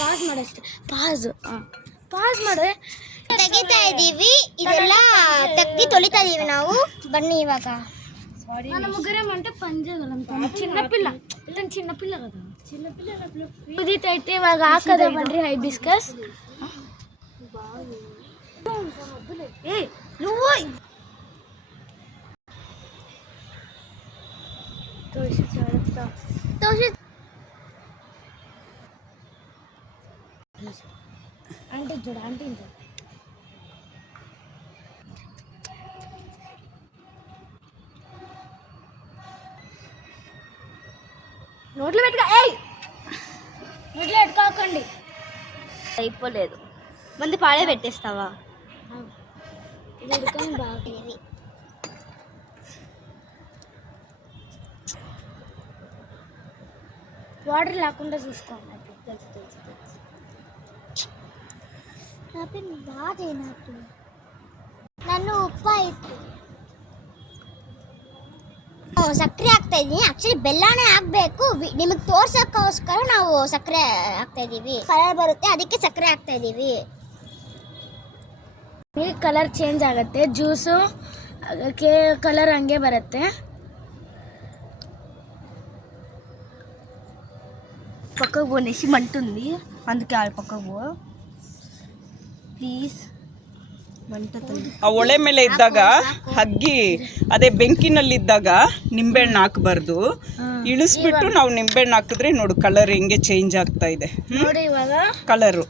Pass ಮಾಡಷ್ಟೆ. Pass ಮಾಡೆ ತೆಗಿತಾ ಇದೀವಿ. ಇದೆಲ್ಲ ತೆಗ್ದು ತೊಳಿತಾ ಇದೀವಿ ನಾವು. ಬನ್ನಿ ಇವಾಗ. మన ముగ్గురం అంటే పని చేయగలం. చిన్నపిల్ల కదా ఉదిత అయితే ఇವಾಗ ಹಾಕದ ಬನ್ರಿ ಹೈಬಿಸ್ಕಸ್. ఏ నువ్వు అంటే చూడ అంటే నోట్లో పెట్టుకో. నోట్లో పెట్టుకోకండి. అయిపోలేదు. మంది పాడే పెట్టేస్తావా? వాటర్ లేకుండా చూసుకోండి. ನಾನು ಉಪ್ಪ ಇತ್ತು. ಸಕ್ಕರೆ ಹಾಕ್ತಾ ಇದೀನಿ. ಆಕ್ಚುಲಿ ಬೆಲ್ಲನೇ ಹಾಕ್ಬೇಕು. ನಿಮಗೆ ತೋರ್ಸಕ್ಕೋಸ್ಕರ ನಾವು ಸಕ್ಕರೆ ಹಾಕ್ತಾ ಇದೀವಿ. ಕಲರ್ ಬರುತ್ತೆ ಅದಕ್ಕೆ ಸಕ್ಕರೆ ಹಾಕ್ತಾ ಇದೀವಿ. ಈ ಕಲರ್ ಚೇಂಜ್ ಆಗುತ್ತೆ. ಜ್ಯೂಸು ಕಲರ್ ಹಂಗೆ ಬರುತ್ತೆ. పక్కకు పోనేసి మంటుంది అందుకే ఆడ పక్కకు పో ಪ್ಲೀಸ್. ಆ ಒಳೆ ಮೇಲೆ ಇದ್ದಾಗ ಹಗ್ಗಿ ಅದೇ ಬೆಂಕಿನಲ್ಲಿದ್ದಾಗ ನಿಂಬೆಹಣ್ಣು ಹಾಕಬಾರ್ದು. ಇಳಿಸ್ಬಿಟ್ಟು ನಾವು ನಿಂಬೆಹಣ್ಣು ಹಾಕಿದ್ರೆ ನೋಡು ಕಲರ್ ಹೆಂಗೆ ಚೇಂಜ್ ಆಗ್ತಾ ಇದೆ. ನೋಡಿ ಇವಾಗ ಕಲರು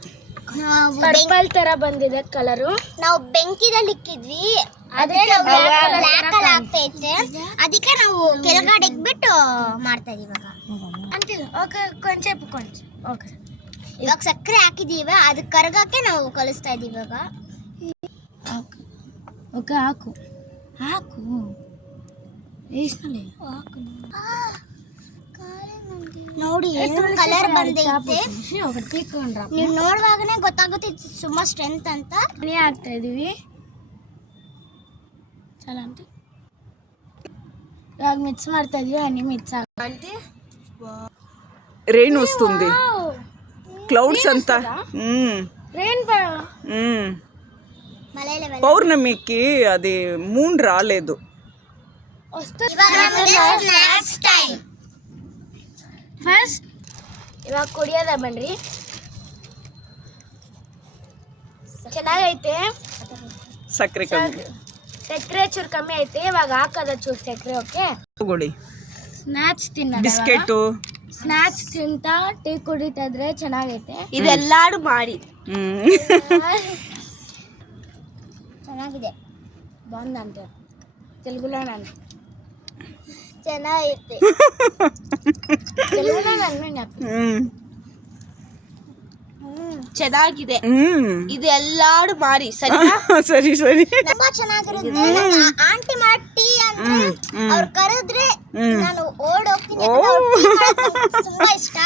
ಪರ್ಪಲ್ ತರ ಬಂದಿದೆ ಕಲರು. ನಾವು ಬೆಂಕಿದಲ್ಲಿ ಇಕ್ಕಿದ್ವಿ. ಅದೇ ಬ್ಲಾಕ್ ಕಲರ್ ಆಗ್ತೈತೆ. ಅದಕ್ಕೆ ನಾವು ಕೆಳಗಡೆ ಇಕ್ಬಿಟ್ಟು ಮಾಡ್ತಾ ಇದೀವಿ ಇವಾಗ. ಓಕೆ ಕೊಂಚ ಓಕೆ. ಇವಾಗ ಸಕ್ಕರೆ ಹಾಕಿದೀವಿ. ಅದು ಕರಗಕ್ಕೆ ನಾವು ಕಲಿಸ್ತಾ ಇದೀವಿ ಇವಾಗ. ಓಕೆ ಹಾಕು ನೋಡಿ ಕಲರ್ ಬಂದೈತೆ. ನೀವು ನೋಡುವಾಗನೇ ಗೊತ್ತಾಗುತ್ತೆ ತುಂಬಾ ಸ್ಟ್ರೆಂತ್ ಅಂತ. ಹಾಕ್ತಾ ಇದೀವಿ. ಚಲ ಅಂತ ఇవాగ మిక్స్ ಮಾಡ್ತಾ ಇದೀವಿ. అన్ని మిక్స్ అంటే రెయిన్ వస్తుంది. క్లౌడ్స్ అంతా రెయిన్ పౌర్ణమికి అది మూన్ రాలేదు. ಫಸ್ಟ್ ಇವಾಗ ಕುಡಿಯೋದ ಬನ್ರಿ. ಚೆನ್ನಾಗೈತೆ. ಸಕ್ಕರೆ ಕಮ್ಮಿ, ಸಕ್ಕರೆ ಚೂರು ಕಮ್ಮಿ ಐತೆ. ಇವಾಗ ಹಾಕೋದ ಚೂರು ಸಕ್ಕರೆ. ಓಕೆ ತಗೊಳ್ಳಿ. ಸ್ನಾಕ್ಸ್ ಬಿಸ್ಕೆಟು ಸ್ನಾಕ್ಸ್ ತಿಂತಾ ಟೀ ಕುಡಿತಾ ಇದ್ರೆ ಚೆನ್ನಾಗೈತೆ. ಇದೆಲ್ಲಾರು ಮಾಡಿ ಚೆನ್ನಾಗಿದೆ. బాగుందంటే తెలుగులో నన్ను ಚೆನ್ನಾಗೈತೆ. తెలుగులో నన్ను ಚೆನ್ನಾಗಿದೆ. ಇದು ಎಲ್ಲಾರು ಮಾಡಿ ಸರಿ ಸರಿ ತುಂಬಾ ಚೆನ್ನಾಗಿರುತ್ತೆ. ಆಂಟಿ ಮಾಡಿ ಅಂದ್ರೆ ಅವ್ರು ಕರೆದ್ರೆ ನಾನು ಓಡೋಗ್ತೀನಿ. ತುಂಬಾ ಇಷ್ಟ.